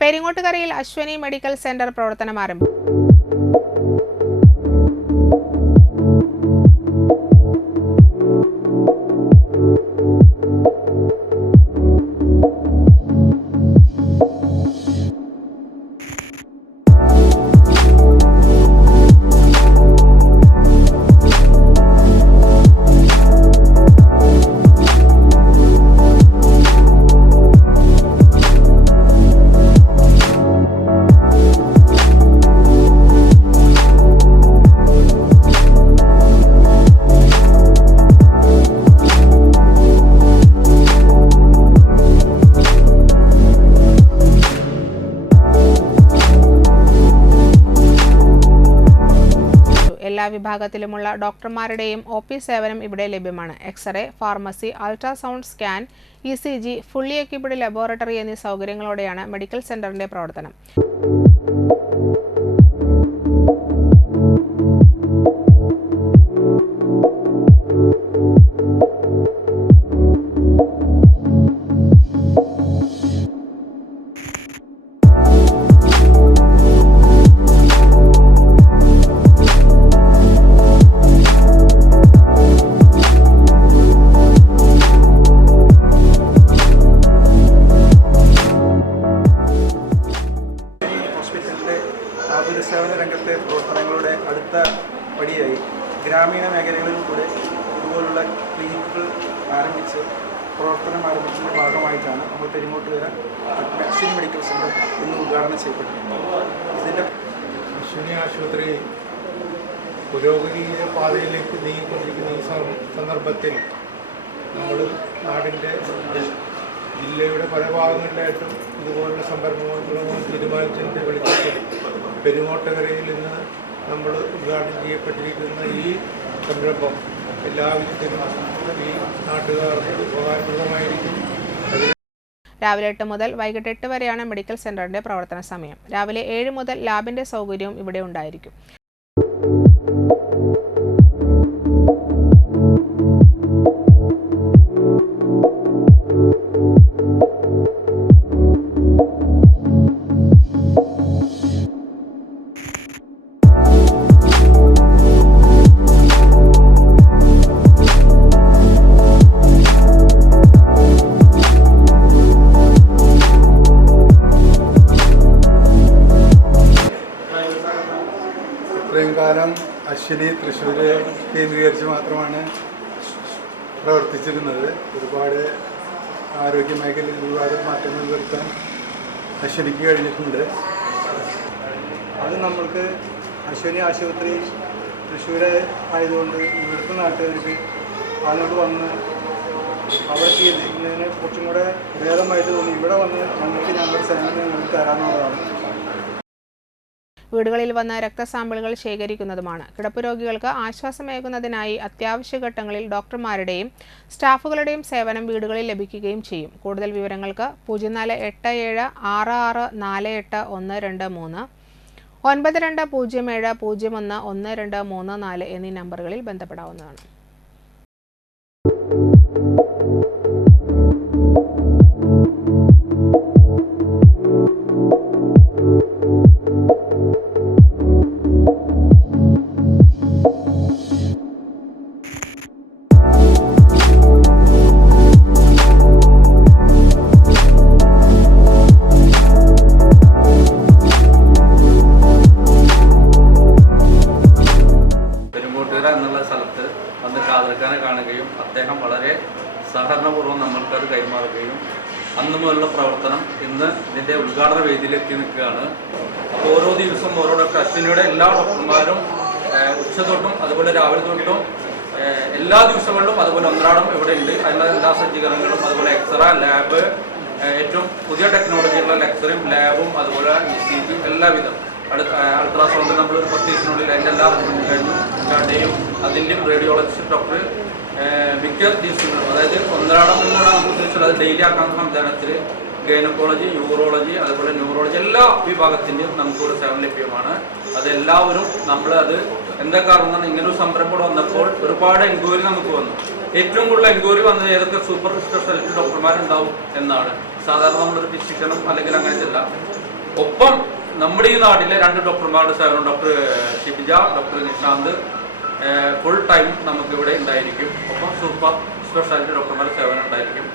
പെരിങ്ങോട്ടുകരയിൽ Ashwini medical centre പ്രവർത്തനം ആരംഭിച്ചു. എല്ലാ വിഭാഗത്തിലുമുള്ള ഡോക്ടർമാരുടെയും ഒ.പി. സേവനം ഇവിടെ ലഭ്യമാണ്. X-ray, pharmacy, ultrasound scan, ECG, fully equipped laboratory എന്നീ സൗകര്യങ്ങളോടെയാണ് മെഡിക്കൽ സെന്ററിന്റെ പ്രവർത്തനം. സേവന രംഗത്തെ പ്രവർത്തനങ്ങളുടെ അടുത്ത പടിയായി ഗ്രാമീണ മേഖലകളിൽ കൂടെ ഇതുപോലുള്ള ക്ലിനിക്കുകൾ പ്രവർത്തനം ആരംഭിച്ചതിൻ്റെ ഭാഗമായിട്ടാണ് നമ്മൾ പെരിങ്ങോട്ടുകര അശ്വിനി മെഡിക്കൽ സെൻ്റർ ഇന്ന് ഉദ്ഘാടനം ചെയ്യപ്പെട്ടിട്ടുള്ളത്. ഇതിൻ്റെ അശ്വിനി ആശുപത്രി പുരോഗതിയുടെ പാതയിലേക്ക് നീങ്ങിക്കൊണ്ടിരിക്കുന്ന ഈ സന്ദർഭത്തിൽ നമ്മൾ നാടിൻ്റെ ജില്ലയുടെ പല ഭാഗങ്ങളിലായിട്ടും ഇതുപോലുള്ള സംരംഭങ്ങൾ തീരുമാനിച്ചതിൻ്റെ വെളിച്ചത്തിൽ പെരിങ്ങോട്ടുകരയിൽ ഇന്ന് നമ്മൾ ഉദ്ഘാടനം ചെയ്യപ്പെട്ടിരിക്കുന്ന ഈ സംരംഭം എല്ലാവിധത്തിലും ഈ നാട്ടുകാർക്ക് ഉപകാരപ്രദമായിരിക്കും. രാവിലെ 8 മുതൽ വൈകിട്ട് 8 വരെയാണ് മെഡിക്കൽ സെന്ററിന്റെ പ്രവർത്തന സമയം. രാവിലെ 7 മുതൽ ലാബിന്റെ സൗകര്യവും ഇവിടെ ഉണ്ടായിരിക്കും. ഇത്രയും കാലം അശ്വിനി തൃശ്ശൂർ കേന്ദ്രീകരിച്ച് മാത്രമാണ് പ്രവർത്തിച്ചിരുന്നത്. ഒരുപാട് ആരോഗ്യ മേഖലയിൽ ഒരുപാട് മാറ്റങ്ങൾ വരുത്താൻ അശ്വിനിക്ക് കഴിഞ്ഞിട്ടുണ്ട്. അത് നമ്മൾക്ക് അശ്വിനി ആശുപത്രി തൃശ്ശൂർ ആയതുകൊണ്ട് ഇവിടുത്തെ നാട്ടുകാർക്ക് അങ്ങോട്ട് വന്ന് അവിടെ ചെയ്യുന്നതിന് കുറച്ചും കൂടെ ഭേദമായിട്ട് തോന്നി ഇവിടെ വന്ന് ഞങ്ങളുടെ സേവനം ഞങ്ങൾക്ക് തരാമെന്നുള്ളതാണ്. വീടുകളിൽ വന്ന് രക്തസാമ്പിളുകൾ ശേഖരിക്കുന്നതുമാണ്. കിടപ്പ് രോഗികൾക്ക് ആശ്വാസമേകുന്നതിനായി അത്യാവശ്യ ഘട്ടങ്ങളിൽ ഡോക്ടർമാരുടെയും സ്റ്റാഫുകളുടെയും സേവനം വീടുകളിൽ ലഭിക്കുകയും ചെയ്യും. കൂടുതൽ വിവരങ്ങൾക്ക് 0487664812 9207011234 എന്നീ നമ്പറുകളിൽ ബന്ധപ്പെടാവുന്നതാണ്. എന്നുള്ള സ്ഥലത്ത് വന്ന് കാതർഖാനെ കാണുകയും അദ്ദേഹം വളരെ സഹകരണപൂർവ്വം നമ്മൾക്കത് കൈമാറുകയും അന്ന് മുതലുള്ള പ്രവർത്തനം ഇന്ന് ഇതിൻ്റെ ഉദ്ഘാടന വേദിയിലെത്തി നിൽക്കുകയാണ്. അപ്പോൾ ഓരോ ദിവസം ഓരോ ഡോക്ടർ അശ്വിനിയുടെ എല്ലാ ഡോക്ടർമാരും ഉച്ച തൊട്ടും അതുപോലെ രാവിലെ തൊട്ടും എല്ലാ ദിവസങ്ങളിലും അതുപോലെ ഒന്നരാടം ഇവിടെ ഉണ്ട്. അതിനുള്ള എല്ലാ സജ്ജീകരണങ്ങളും അതുപോലെ എക്സ്റേ ലാബ് ഏറ്റവും പുതിയ ടെക്നോളജിയുള്ള എക്സ്റേയും ലാബും അതുപോലെ ECG എല്ലാവിധം അൾട്രാസൗണ്ട് നമ്മളൊരു 10 ദിവസത്തിനുള്ളിൽ അതിൻ്റെ എല്ലാ കഴിഞ്ഞു സ്റ്റാർട്ട് ചെയ്യും. അതിൻ്റെയും റേഡിയോളജിസ്റ്റ് ഡോക്ടർ മിക്ക ദിവസങ്ങളും അതായത് ഒന്നരാടം എന്നുള്ള നമുക്ക് ഉദ്ദേശിച്ചുള്ളത് അത് ഡെയിലി ആക്കാൻ സംവിധാനത്തിൽ ഗൈനക്കോളജി, യൂറോളജി അതുപോലെ ന്യൂറോളജി എല്ലാ വിഭാഗത്തിൻ്റെയും നമുക്കിവിടെ സേവനം ലഭ്യമാണ്. അതെല്ലാവരും നമ്മളത് എന്താ കാരണം ഇങ്ങനൊരു സംരംഭം വന്നപ്പോൾ ഒരുപാട് എൻക്വയറി നമുക്ക് വന്നു. ഏറ്റവും കൂടുതൽ എൻക്വയറി വന്നത് ഏതൊക്കെ സൂപ്പർ സ്പെഷ്യാലിറ്റി ഡോക്ടർമാരുണ്ടാവും എന്നാണ്. സാധാരണ നമ്മളൊരു ഫിസിഷ്യനും അല്ലെങ്കിൽ അങ്ങനത്തെ അല്ല. ഒപ്പം നമ്മുടെ ഈ നാട്ടിലെ 2 ഡോക്ടർമാരുടെ സേവനം, doctor Shibija, doctor Nishant full time നമുക്കിവിടെ ഉണ്ടായിരിക്കും. ഒപ്പം സൂപ്പർ സ്പെഷ്യാലിറ്റി ഡോക്ടർമാരുടെ സേവനം ഉണ്ടായിരിക്കും.